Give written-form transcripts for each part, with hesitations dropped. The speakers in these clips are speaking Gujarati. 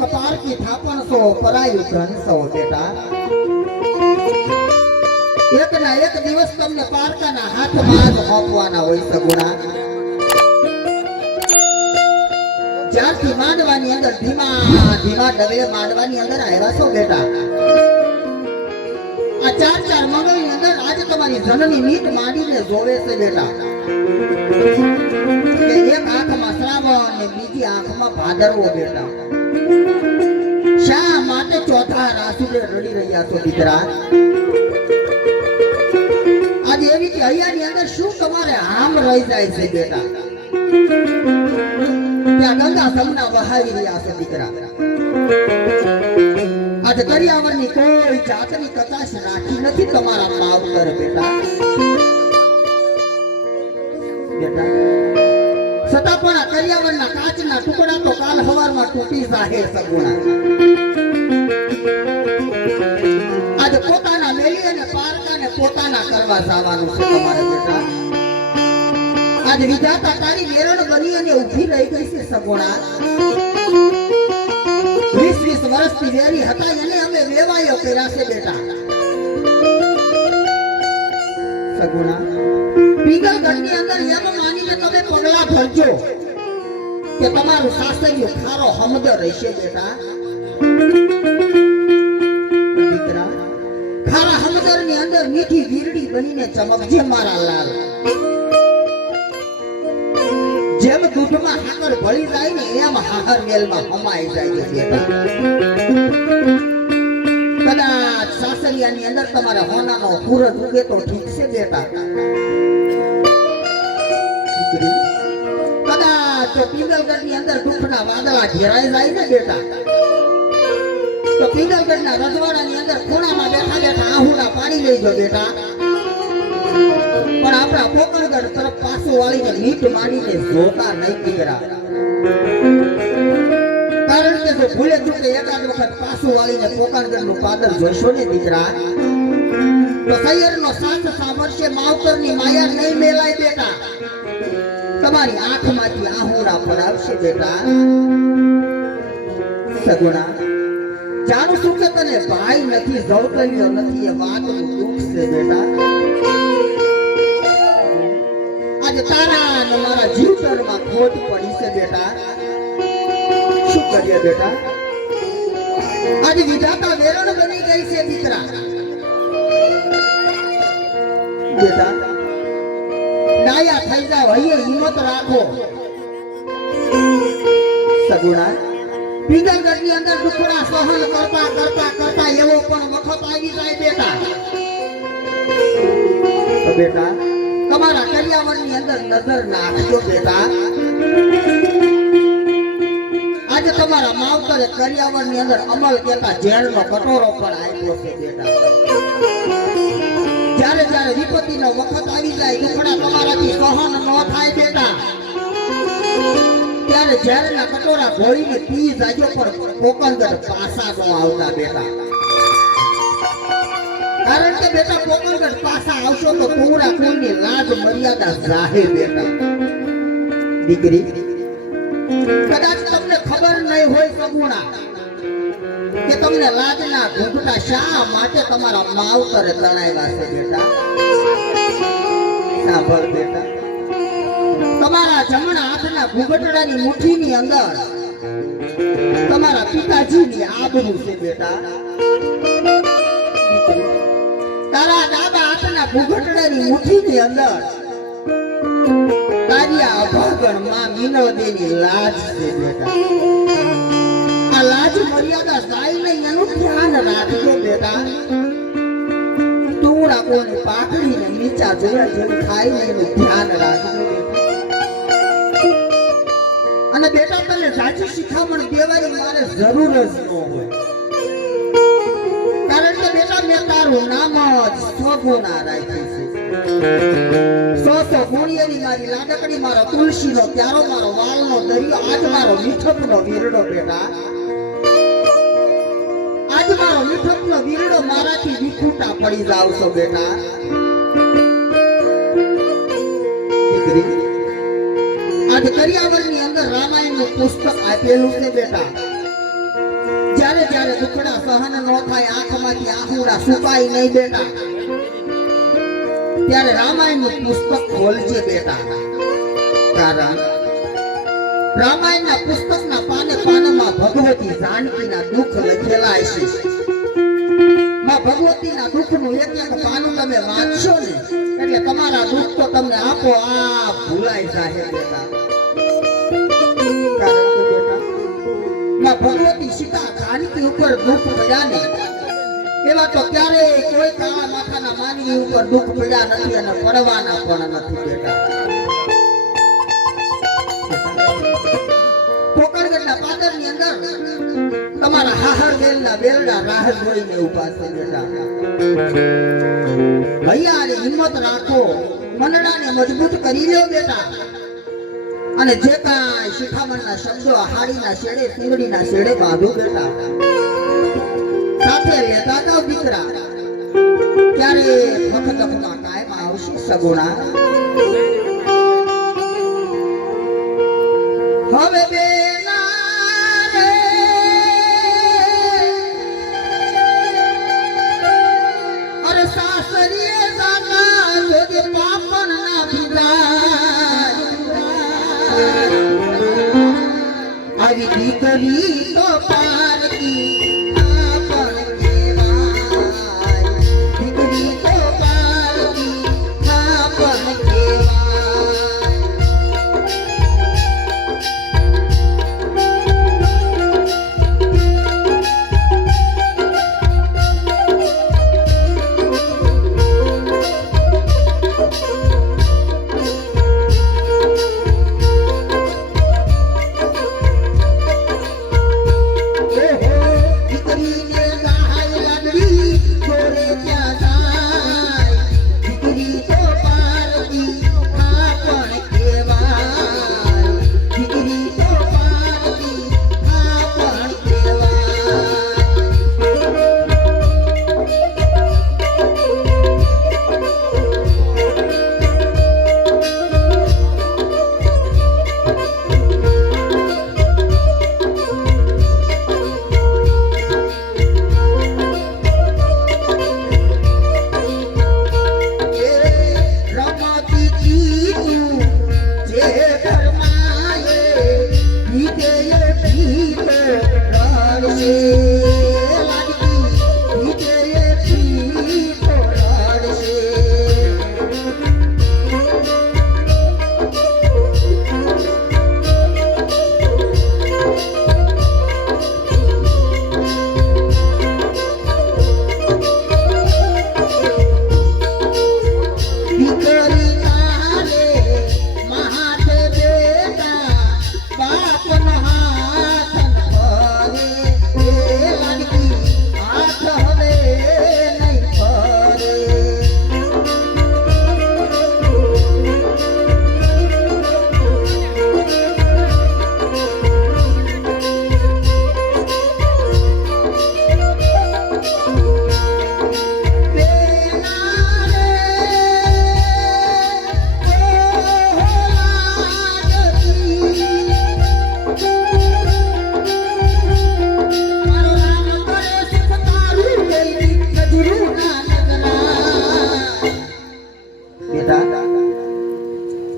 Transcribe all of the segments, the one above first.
એક પારકી થાપણ સો પરાયું ધન સો બેટા એક ના એક દિવસ તમને પારકાના હાથમાં જ હોપવાના હોય સગુણા જ્યારથી માંડવાની અંદર ધીમા ધીમા ડગલે માંડવાની અંદર આવ્યા છો બેટા આ ચાર ચાર મંગળની અંદર આજે તમારી જનની નીત માંડીને જોવે છે બેટા કે એક આંખમાં શ્રાવણ ને બીજી આંખમાં ભાદરવો બેટા શા માટે ચોથા રાસુલે રડી રહ્યા છો દીકરા આજે એવી કે અહીંયાની અંદર શું તમારે આમ રહી જાય છે બેટા ત્યાં ગંગા સમના વહાવી રહ્યા છે દીકરા આજે કરિયાવરની કોઈ જાતની કચાશ રાખી નથી તમારા માવતર બેટા બેટા છતાં પણ આ કરિયાવરના કાચના ટુકડા તો કાલ સવારમાં તૂટી જાહે સગુણા આજે પોતાના મેલી અને પારકાને પોતાના કરવા જવાનું છે તમારે બેટા આજે વિધાતા તારી મેરણ બની અને ઊભી રહી ગઈ છે સગુણા 20 વર્ષથી વેરી હતા એને અમે વેવાયો કર્યા છે બેટા સગુણા પીગલગઢની અંદર એમ માનીને તમે પગલા ભરજો કે તમારું સાસરિયું ખારો હમદર રહેશે બેટા દીકરા ખારા હમદરની અંદર મીઠી વીરડી બનીને ચમકજે મારા લાલ જેમ દૂધમાં હાકર ભળી જાય ને એમ હાહર વેલમાં હમાઈ જાય છે કદાચ સાસરિયાની અંદર તમારા હોનાનો પૂરજ ઉગે તો ઠીક છે બેટા કદાચ જો પિંગલગઢની અંદર દુઃખના વાદળા ઘેરાઈ જાય ને બેટા તો પિંગલગઢના રજવાડાની અંદર ખૂણામાં બેઠા બેઠા આહુડા પાડી લેજો બેટા પણ આપણા પોકણગઢ તરફ પાછું વાળીને મીઠ માંડીને જોતા નહીં દીકરા કારણ કે જો ભૂલે ચૂકે એકાદ વખત પાછું વાળીને પોકણગઢનું પાદર જોઈશો ને દીકરા તો સૈયરનો સાથ સાંભળશે માવતરની માયા નહીં મેલાય બેટા તમારી આંખમાંથી આહુડા પડાવશે બેટા સગુણા જાણું છું કે તને ભાઈ નથી જવતરીઓ નથી એ વાતનું દુઃખ છે બેટા આજે તારા અને મારા જીવતરમાં ખોટ પડી છે બેટા શું કરીએ બેટા આજે વિધાતા વેરણ બની ગઈ છે દીકરા બેટા ડાયા થઈ જાવ હૈયે હિંમત રાખો સગુણા પિંગલગઢની અંદર દુખડા સહન કરતા કરતા કરતા એવો પણ વખત આવી જાય બેટા તો બેટા તમારા કરિયાવરની અંદર નજર નાખજો બેટા આજે તમારા માવતરે કરિયાવરની અંદર અમલ કેતા ઝેરનો કટોરો પણ આપ્યો છે બેટા જ્યારે જ્યારે વિપત્તિનો વખત આવી જાય દુખડા તમારાથી સહન ન થાય બેટા ત્યારે ઝેરના કટોરા ઘોળીને પી જાજો પણ પોકણગઢ પાસા નો આવતા બેટા કારણ કે બેટા પોકણગઢ પાસા આવશો તો પૂરા કુળની લાજ મર્યાદા જાહે બેટા દીકરી કદાચ તમને ખબર નહીં હોય સગુણા કે તમને લાજના ઘૂંટડા શા માટે તમારા માવતરે તણાવ્યા છે બેટા સાંભળ બેટા તમારા જમણા હાથના ઘૂંટડાની મુઠ્ઠીની અંદર તમારા પિતાજીની આબરૂ છે બેટા તારા દાદા હાથના ઘૂંટડાની મુઠ્ઠીની અંદર તારી અભાગણ માં મીનવદેની લાજ છે બેટા આ લાજ મર્યાદા જાય નહીં એનું ધ્યાન રાખજો બેટા તુંડા કોની પાકડીને નીચા જોયા જેવું થાય ને એનું ધ્યાન રાખજો અને બેટા તને સાચી શિખામણ દેવાની મારે જરૂર જ ન હોય કારણ કે બેટા મેં તારું નામ જ સ્વગુણા રાખ્યું છે સો ગુણિયાની મારી લાડકડી મારો તુલસીનો પ્યારો મારો વાલનો દરિયો આજ મારો મીઠપનો વીરડો બેટા આજ મારો મીઠપનો વીરડો મારાથી વિખૂટા પડી જાવ છો બેટા દીકરી આજ કરિયાવરની અંદર રામાયણનું પુસ્તક આપેલું છે બેટા જ્યારે જ્યારે દુખડા સહન ન થાય, આંખમાંથી આંસુડા સુકાય નહીં બેટા, ત્યારે રામાયણનું પુસ્તક ખોલજે બેટા. કારણ રામાયણના પુસ્તકના પાને પાનમાં ભગવતી જાનકીના દુઃખ લખેલા છે. માં ભગવતીના દુઃખનું એક એક પાનું તમે વાંચશો ને એટલે તમારા દુઃખ તો તમને આપો આ ભૂલાઈ જાય બેટા. કારણ કે બેટા માં ભગવતી સીતા જાનકી ઉપર દુઃખ પડ્યા ને એવા તો ક્યારેય કોઈ કાળા માથાના માનવી ઉપર દુઃખ પડ્યા નથી અને પડવાના પણ નથી બેટા. પોકણગઢના પાદરની અંદર તમારા હાહર વેલના બેલડા રાહ જોઈને ઊભા છે બેટા. ભૈયાની હિંમત રાખો, મનડાને મજબૂત કરી લ્યો બેટા. અને જે કાંઈ શિખામણના શબ્દો હાડીના શેડે તીરડીના શેડે બાંધો બેટા. સાથે લેતા જાવ દીકરા, ત્યારે વખતમાં કાયમ આવશે સગુણા. હવે બેના રે અરે સાસરીએ જાના જોજે પાપણ ના ભીગાય. આવી દીકરી તો પારકી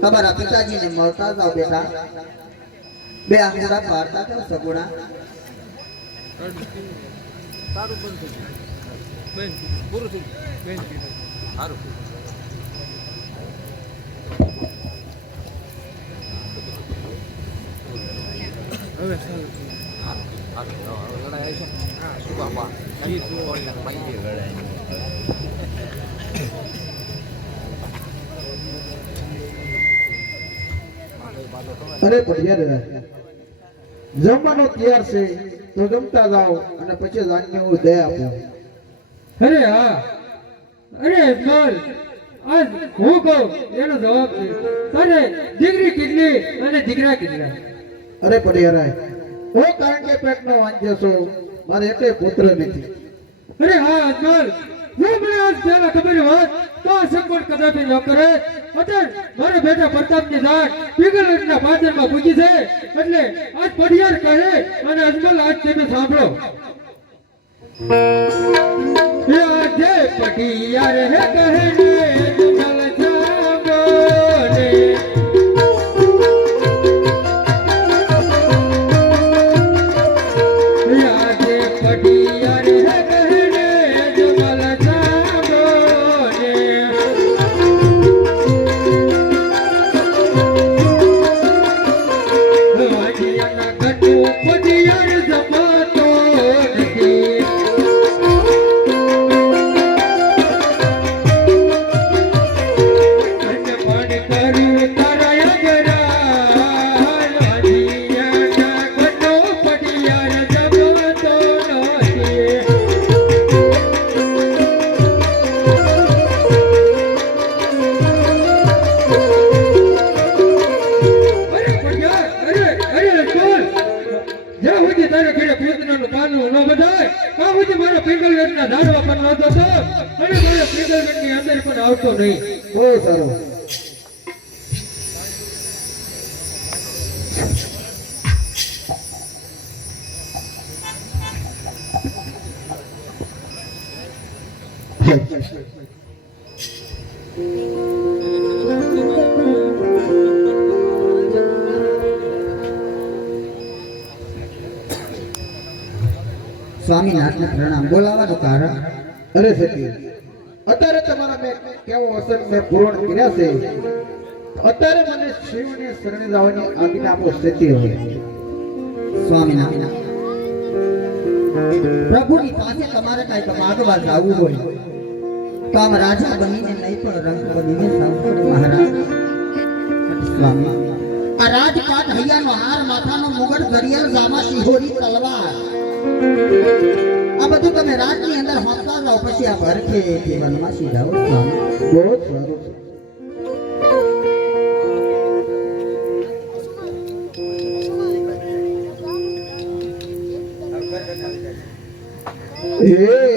તમારા પિતાજીને મળતા જાઓ બેટા. બે આંગળા પાડતા જાઓ સગુણા. તારું બંધ થઈ ગયું બેન, પૂરું થઈ ગયું બેન. સારું હવે લડાઈ આવી છે. હા શું બાપા અરે ભડિયા જમવાનો તૈયાર છે તો જમતા જાઓ અને પછી જાણીને હું દે આપું. અરે હા, અરે અજમલ, આજ હું કહું એનો જવાબ છે. તારે દીકરી કેટલી અને દીકરા કેટલા? અરે ભડિયા હું કારણ કે પેટનો વાંચ્યો છું, મારે એટલે પુત્ર નથી. અરે હા અજમલ, જો મને આજ પહેલા ખબર હોત તો આ સંકોચ કદાપી ન કરે. અત્યારે મારા બેટા પ્રતાપની જાત પીગળના પાદરમાં પૂજી છે એટલે આજ પડિયાર કહે અને અજમલ આજ તમે સાંભળો. આજે પટિયાર હે કહને જુગલ જાગો ને આજે પટિયાર હે કહને જુગલ જાગો ને વાડિયાના ગટુ પટિયાર જમાતો નથી આવતો નહીં બહુ સારું સ્વામિનાથને પ્રણામ. બોલાવાનું કારણ અરે સતી અત્યારે તમારા મેં કેવો વસન મેં પૂર્ણ કર્યા છે અત્યારે મને શિવને શરણે જવાની આજ્ઞા આપો સતી હોય સ્વામિનારાયણ પ્રભુની પાસે તમારે કઈ માગવા જવું હોય તો આમ રાજા બનીને નહીં પણ રંગ બનીને સાંભળો મહારાજ. સ્વામી આ રાજપાટ હૈયાનો હાર માથાનો મુગટ ઘડિયાળ જામા શિહોરી તલવાર આ બધું તમે રાજની અંદર હોંપતા જાઓ પછી આ ભરખે જીવનમાં સીધાઓ. સ્વામી બહુ સારું છે એ